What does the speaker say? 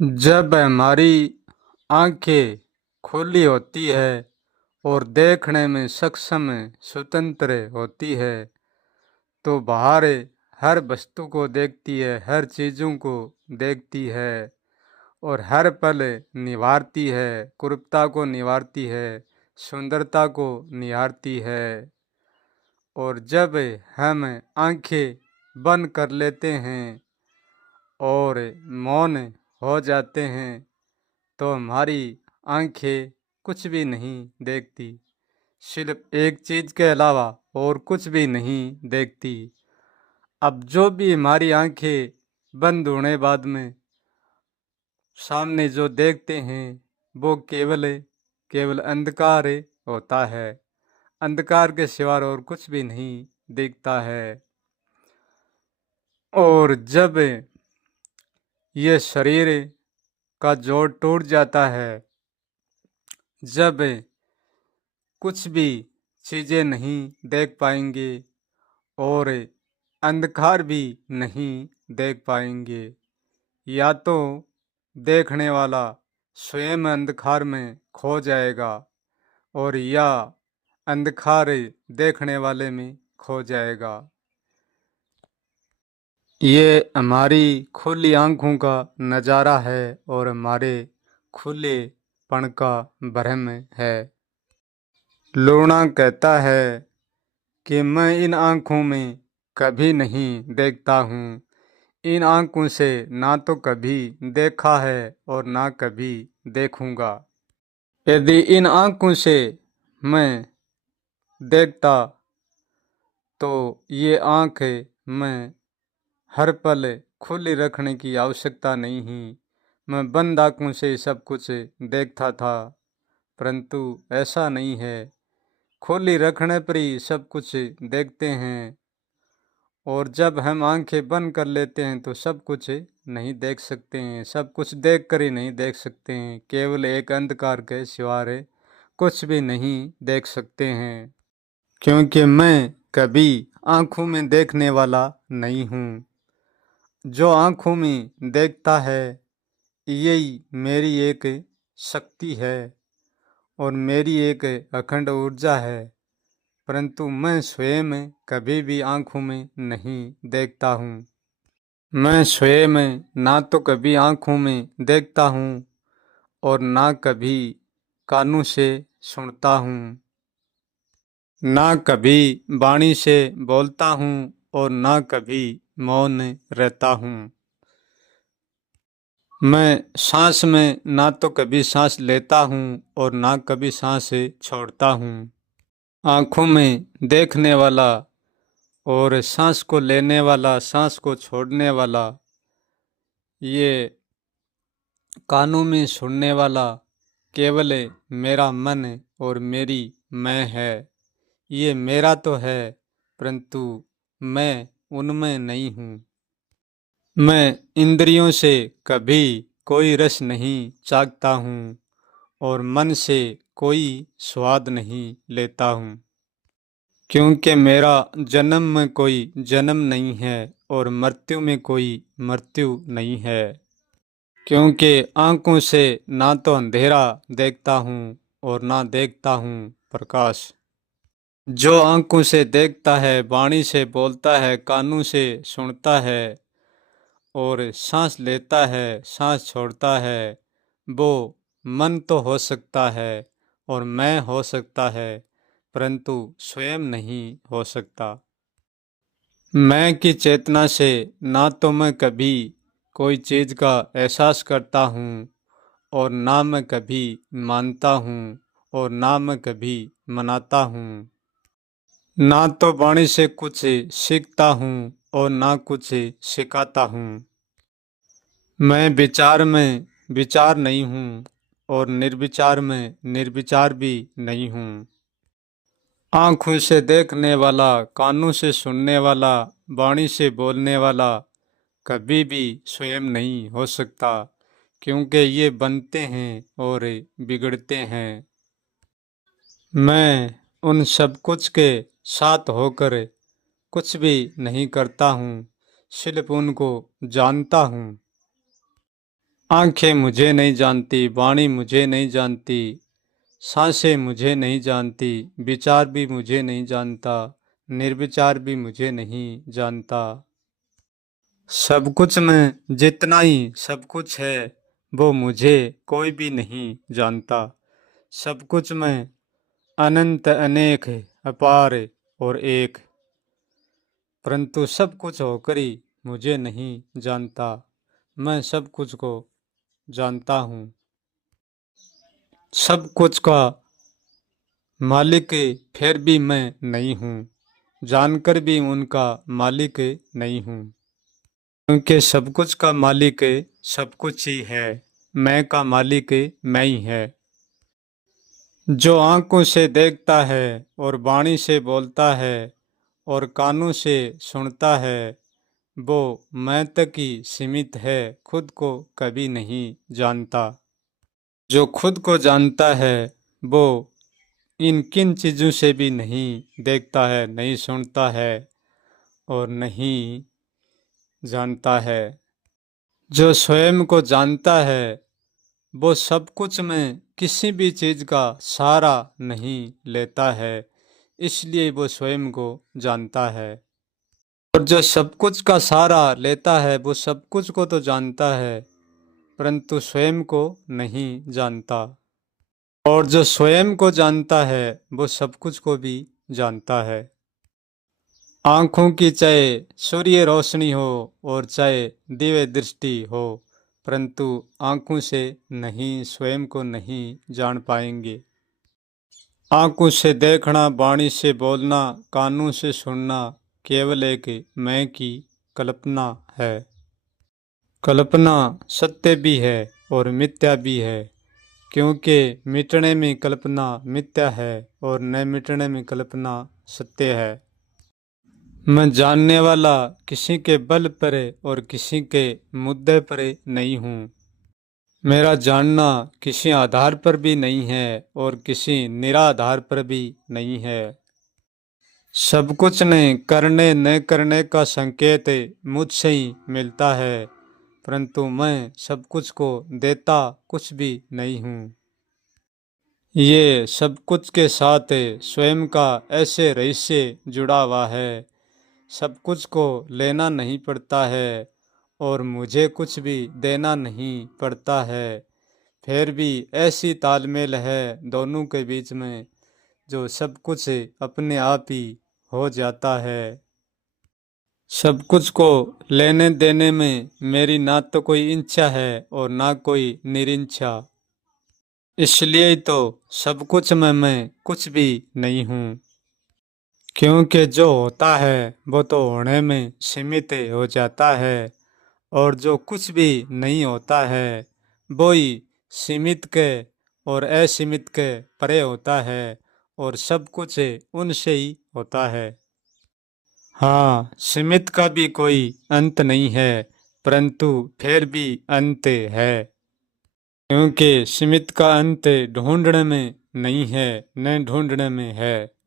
जब हमारी आंखें खुली होती है और देखने में सक्षम स्वतंत्र होती है तो बाहर हर वस्तु को देखती है, हर चीज़ों को देखती है और हर पल निवारती है, कुरूपता को निवारती है, सुंदरता को निहारती है। और जब हम आंखें बंद कर लेते हैं और मौन हो जाते हैं तो हमारी आंखें कुछ भी नहीं देखती, सिर्फ एक चीज़ के अलावा और कुछ भी नहीं देखती। अब जो भी हमारी आंखें बंद होने बाद में सामने जो देखते हैं वो केवल अंधकार होता है। अंधकार के सिवा और कुछ भी नहीं दिखता है। और जब ये शरीर का जोड़ टूट जाता है, जब कुछ भी चीज़ें नहीं देख पाएंगे और अंधकार भी नहीं देख पाएंगे, या तो देखने वाला स्वयं अंधकार में खो जाएगा और या अंधकार देखने वाले में खो जाएगा। ये हमारी खुली आंखों का नज़ारा है और हमारे खुलेपन का भ्रम है। लूना कहता है कि मैं इन आँखों में कभी नहीं देखता हूँ, इन आँखों से ना तो कभी देखा है और ना कभी देखूँगा। यदि इन आँखों से मैं देखता तो ये आँखें मैं हर पल खुली रखने की आवश्यकता नहीं ही, मैं बंद आँखों से सब कुछ देखता था, परंतु ऐसा नहीं है। खुली रखने पर ही सब कुछ देखते हैं और जब हम आंखें बंद कर लेते हैं तो सब कुछ नहीं देख सकते हैं, सब कुछ देख कर ही नहीं देख सकते हैं, केवल एक अंधकार के सिवाय कुछ भी नहीं देख सकते हैं। क्योंकि मैं कभी आंखों में देखने वाला नहीं हूँ। जो आंखों में देखता है यही मेरी एक शक्ति है और मेरी एक अखंड ऊर्जा है, परंतु मैं स्वयं कभी भी आंखों में नहीं देखता हूँ। मैं स्वयं ना तो कभी आंखों में देखता हूँ और ना कभी कानों से सुनता हूँ, ना कभी वाणी से बोलता हूँ और ना कभी मौन रहता हूँ। मैं सांस में ना तो कभी सांस लेता हूँ और ना कभी सांस छोड़ता हूँ। आँखों में देखने वाला और सांस को लेने वाला, सांस को छोड़ने वाला, ये कानों में सुनने वाला केवल मेरा मन और मेरी मैं है। ये मेरा तो है परंतु मैं उनमें नहीं हूँ। मैं इंद्रियों से कभी कोई रस नहीं चाखता हूँ और मन से कोई स्वाद नहीं लेता हूँ, क्योंकि मेरा जन्म में कोई जन्म नहीं है और मृत्यु में कोई मृत्यु नहीं है। क्योंकि आँखों से ना तो अंधेरा देखता हूँ और ना देखता हूँ प्रकाश। जो आँखों से देखता है, वाणी से बोलता है, कानों से सुनता है और सांस लेता है, सांस छोड़ता है, वो मन तो हो सकता है और मैं हो सकता है, परंतु स्वयं नहीं हो सकता। मैं की चेतना से ना तो मैं कभी कोई चीज़ का एहसास करता हूँ और ना मैं कभी मानता हूँ और ना मैं कभी मनाता हूँ। ना तो वाणी से कुछ सीखता हूँ और ना कुछ सिखाता हूँ। मैं विचार में विचार नहीं हूँ और निर्विचार में निर्विचार भी नहीं हूँ। आँखों से देखने वाला, कानों से सुनने वाला, वाणी से बोलने वाला कभी भी स्वयं नहीं हो सकता, क्योंकि ये बनते हैं और बिगड़ते हैं। मैं उन सब कुछ के साथ होकर कुछ भी नहीं करता हूँ, सिर्फ उनको जानता हूँ। आंखें मुझे नहीं जानती, वाणी मुझे नहीं जानती, सांसें मुझे नहीं जानती, विचार भी मुझे नहीं जानता, निर्विचार भी मुझे नहीं जानता। सब कुछ में जितना ही सब कुछ है वो मुझे कोई भी नहीं जानता। सब कुछ में अनंत अनेक है, अपार है और एक, परंतु सब कुछ होकर ही मुझे नहीं जानता। मैं सब कुछ को जानता हूँ। सब कुछ का मालिक फिर भी मैं नहीं हूँ, जानकर भी उनका मालिक नहीं हूँ। क्योंकि सब कुछ का मालिक सब कुछ ही है, मैं का मालिक मैं ही है। जो आंखों से देखता है और वाणी से बोलता है और कानों से सुनता है, वो मैं तक ही सीमित है, खुद को कभी नहीं जानता। जो खुद को जानता है वो इन किन चीज़ों से भी नहीं देखता है, नहीं सुनता है और नहीं जानता है। जो स्वयं को जानता है वो सब कुछ में किसी भी चीज़ का सहारा नहीं लेता है, इसलिए वो स्वयं को जानता है। और जो सब कुछ का सहारा लेता है वो सब कुछ को तो जानता है, परंतु स्वयं को नहीं जानता। और जो स्वयं को जानता है वो सब कुछ को भी जानता है। आँखों की चाहे सूर्य रोशनी हो और चाहे दिव्य दृष्टि हो, परंतु आँखों से नहीं, स्वयं को नहीं जान पाएंगे। आँखों से देखना, वाणी से बोलना, कानों से सुनना केवल एक मैं की कल्पना है। कल्पना सत्य भी है और मिथ्या भी है, क्योंकि मिटने में कल्पना मिथ्या है और न मिटने में कल्पना सत्य है। मैं जानने वाला किसी के बल पर और किसी के मुद्दे पर नहीं हूँ। मेरा जानना किसी आधार पर भी नहीं है और किसी निराधार पर भी नहीं है। सब कुछ ने करने न करने का संकेत मुझसे ही मिलता है, परंतु मैं सब कुछ को देता कुछ भी नहीं हूँ। ये सब कुछ के साथ स्वयं का ऐसे रहस्य जुड़ा हुआ है। सब कुछ को लेना नहीं पड़ता है और मुझे कुछ भी देना नहीं पड़ता है, फिर भी ऐसी तालमेल है दोनों के बीच में जो सब कुछ अपने आप ही हो जाता है। सब कुछ को लेने देने में मेरी ना तो कोई इच्छा है और ना कोई निरिच्छा, इसलिए तो सब कुछ में मैं कुछ भी नहीं हूँ। क्योंकि जो होता है वो तो होने में सीमित हो जाता है और जो कुछ भी नहीं होता है वो ही सीमित के और असीमित के परे होता है और सब कुछ उनसे ही होता है। हाँ, सीमित का भी कोई अंत नहीं है, परंतु फिर भी अंत है। क्योंकि सीमित का अंत ढूंढने में नहीं है, न ढूंढने में है।